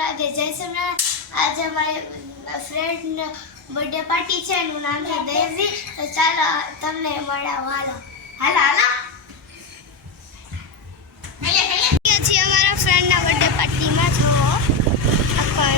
રાધે જય સોમનાથ। आज हमारे फ्रेंड बर्थडे पार्टी है, एनु नाम है देवी। तो चलो तमने मळाव हालो हालो हालो ये छी हमारा फ्रेंड ना बर्थडे पार्टी में छो अकर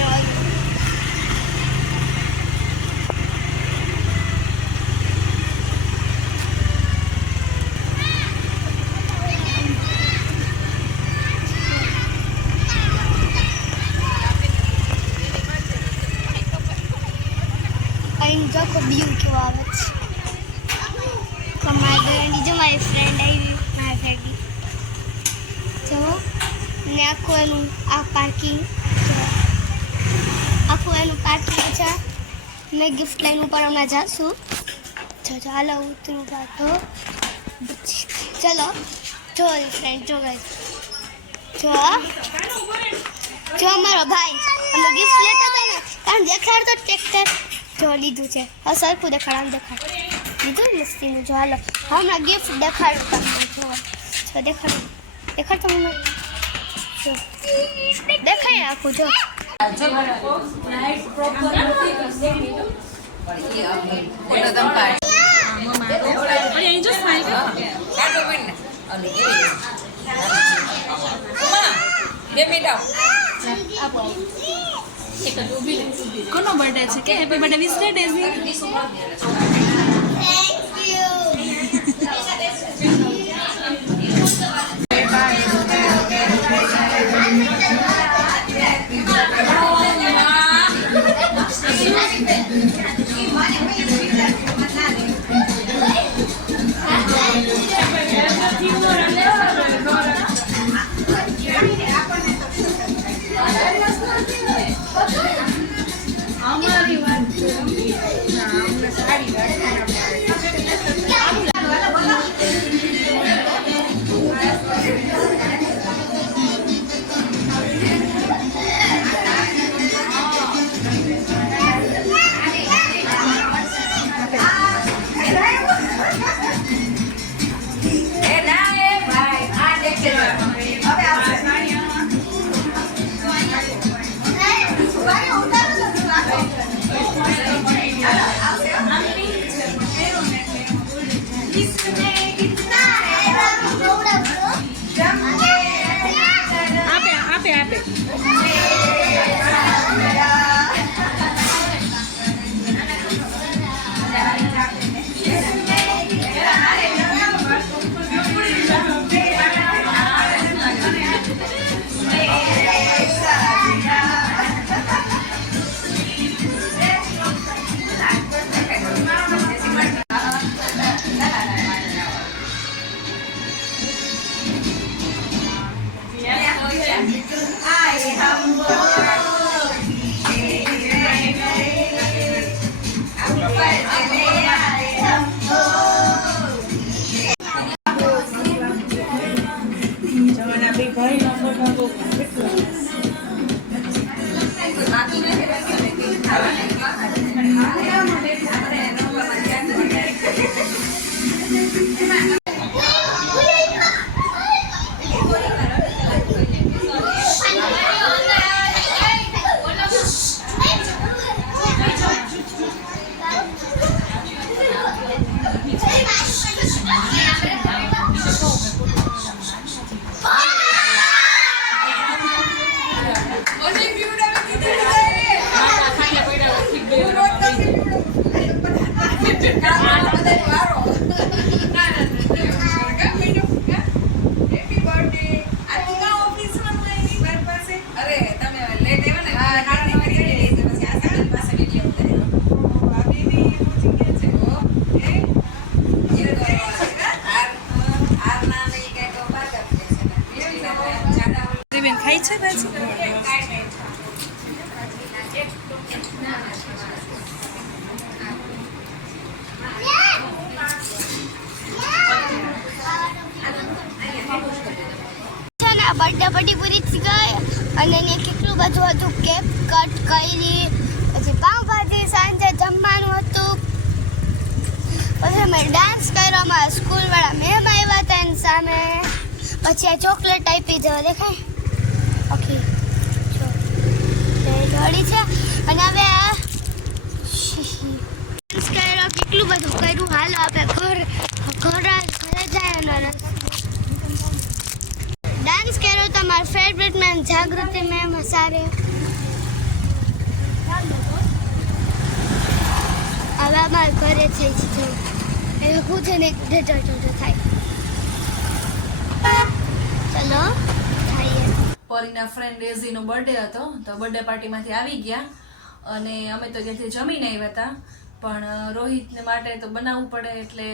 जो को व्यू क्यों आवे कमाई जो मारी फ्रेंड आई मारी फ्रेंड जो ने आखो एनु आ पार्किंग आखो एनु पार्किंग अच्छा मैं गिफ्ट लाइन ऊपर हमें जासू तो चलो उतरू बातो चलो जो फ्रेंड जो गाइस जो जो हमारा भाई हमें गिफ्ट लेता था ना कारण देखाड़ तो ट्रैक्टर जो लीधु है हाँ सर को देखाड़ लीधु मस्ती में जो हालो हमें गिफ्ट देखाड़ जो देखाड़ देखाड़ तो हमें देखाई आपको जो કોનો બર્થડે છે કે happy birthday wish day daisy खाई छे भाजी बर्थडे पार्टी पूरी थी गई અને ને કેટલું બધું હતું કેક કટ કરી પછી પાવભાજી સાંજે જમવાનું હતું પછી અમે ડાન્સ કર્યો અમારા સ્કૂલવાળા મેમ આવ્યા હતા એની સામે પછી આ ચોકલેટ આપી જો દેખાય ઓકે પડી છે અને હવે કેટલું બધું કર્યું. હાલો આપણે ઘરે જાય. ડાન્સ કર્યો તો મારા ફેવરેટ મેમ જાગૃતિ મેમ સારે. હવે અમારે ઘરે થઈ છે એ હું છે ને થાય. ચલો ખાઈએ. પરીના ફ્રેન્ડ ડેઝીનો બર્થડે હતો તો બર્થડે પાર્ટીમાંથી આવી ગયા અને અમે તો ત્યાંથી જમીને આવ્યા હતા, પણ રોહિતને માટે તો બનાવવું પડે એટલે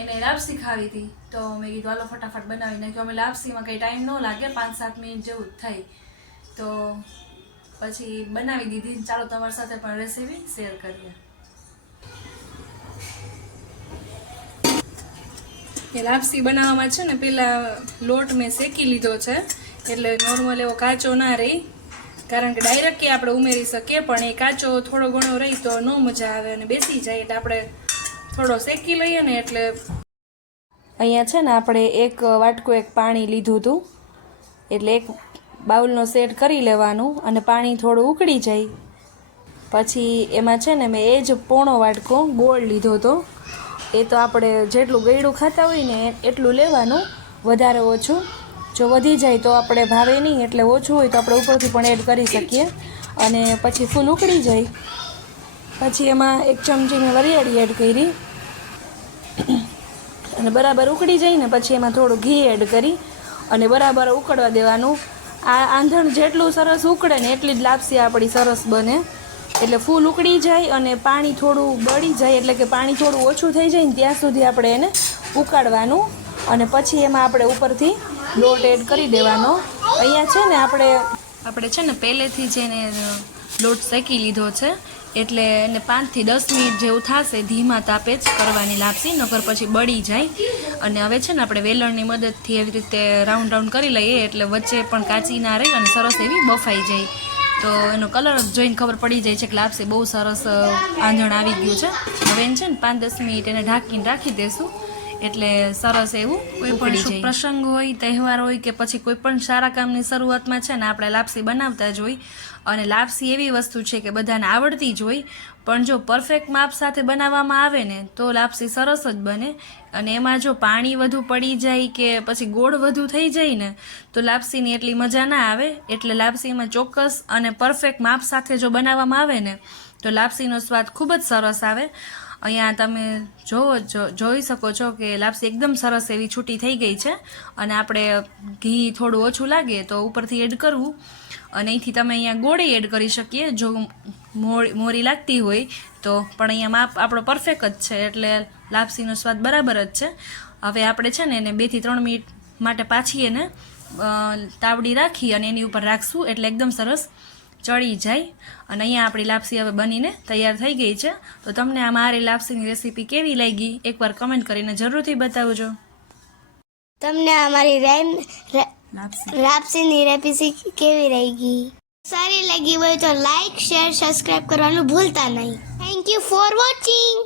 એને લાપસી ખાવી હતી. તો મેં કીધું હાલો ફટાફટ બનાવી નાખ્યું. અમે લાપસીમાં કંઈ ટાઈમ ન લાગે, 5-7 મિનિટ જેવું જ થાય, તો પછી બનાવી દીધી. ચાલો તમારી સાથે પણ રેસીપી શેર કરીએ. એ લાપસી બનાવવામાં છે ને પેલા લોટ મેં શેકી લીધો છે, એટલે નોર્મલ એવો કાચો ના રહી, કારણ કે ડાયરેક્ટ કે આપણે ઉમેરી શકીએ, પણ એ કાચો થોડો ઘણો રહી તો ન મજા આવે અને બેસી જાય, એટલે આપણે થોડો શેકી લઈએ ને. એટલે અહીંયા છે ને આપણે એક વાટકું એક પાણી લીધું હતું, એટલે એક બાઉલનો સેટ કરી લેવાનું અને પાણી થોડું ઉકળી જાય પછી એમાં છે ને મેં એ જ પોણો વાટકો ગોળ લીધો હતો. એ તો આપણે જેટલું ગળ્યું ખાતા હોય ને એટલું લેવાનું, વધારે ઓછું. જો વધી જાય તો આપણે ભાવે નહીં, એટલે ઓછું હોય તો આપણે ઉપરથી પણ એડ કરી શકીએ. અને પછી ફૂલ ઉકળી જાય પછી એમાં 1 ચમચી મેં વરિયાળી એડ કરી અને બરાબર ઉકળી જાય ને પછી એમાં થોડું ઘી એડ કરી અને બરાબર ઉકળવા દેવાનું. આ આંધણ જેટલું સરસ ઉકળે ને એટલી જ લાપસી આપણી સરસ બને. એટલે ફૂલ ઉકળી જાય અને પાણી થોડું બળી જાય, એટલે કે પાણી થોડું ઓછું થઈ જાય ને ત્યાં સુધી આપણે એને ઉકાળવાનું અને પછી એમાં આપણે ઉપરથી લોટ એડ કરી દેવાનો. અહીંયા છે ને આપણે છે ને પહેલેથી જ એને લોટ શેકી લીધો છે, એટલે એને 5 થી 10 મિનિટ જેવું થશે ધીમા તાપે જ કરવાની લાપસી, નકર પછી બળી જાય. અને હવે છે ને આપણે વેલણની મદદથી એવી રીતે રાઉન્ડ રાઉન્ડ કરી લઈએ, એટલે વચ્ચે પણ કાચી ના રહે અને સરસ એવી બફાઈ જાય. તો એનો કલર જોઈને ખબર પડી જાય છે કે લાપસી બહુ સરસ આંધણ આવી ગયું છે. હવે એને છે ને 5-10 મિનિટ એને ઢાંકીને રાખી દેશું, એટલે સરસ એવું કોઈ પણ પ્રસંગ હોય, તહેવાર હોય કે પછી કોઈ પણ સારા કામની શરૂઆતમાં છે ને આપણે લાપસી બનાવતા જ હોય. અને લાપસી એવી વસ્તુ છે કે બધાને આવડતી જ હોય, પણ જો પરફેક્ટ માપ સાથે બનાવવામાં આવે ને તો લાપસી સરસ જ બને. અને એમાં જો પાણી વધુ પડી જાય કે પછી ગોળ વધુ થઈ જાય ને તો લાપસીની એટલી મજા ના આવે. એટલે લાપસીમાં ચોક્કસ અને પરફેક્ટ માપ સાથે જો બનાવવામાં આવે ને તો લાપસીનો સ્વાદ ખૂબ જ સરસ આવે. અહીંયા તમે જોઈ શકો છો કે લાપસી એકદમ સરસ એવી છૂટી થઈ ગઈ છે. અને આપણે ઘી થોડું ઓછું લાગે તો ઉપરથી એડ કરવું, અને અહીંથી તમે અહીંયા ગોળી એડ કરી શકીએ જો મોરી લાગતી હોય તો, પણ અહીંયા માપ આપણો પરફેક્ટ જ છે, એટલે લાપસીનો સ્વાદ બરાબર જ છે. હવે આપણે છે ને એને 2 થી 3 મિનિટ માટે પાછી એને તાવડી રાખી અને એની ઉપર રાખશું, એટલે એકદમ સરસ ચડી જાય. અને અહીંયા આપણી લાપસી હવે બનીને તૈયાર થઈ ગઈ છે. તો તમને આ મારી લાપસીની રેસીપી કેવી લાગી એકવાર કમેન્ટ કરીને જરૂરથી બતાવજો. તમને અમારી લાપસીની રેસીપી કેવી લાગી? સારી લાગી હોય તો લાઈક, શેર, સબસ્ક્રાઇબ કરવાનું ભૂલતા નહીં. Thank you for watching.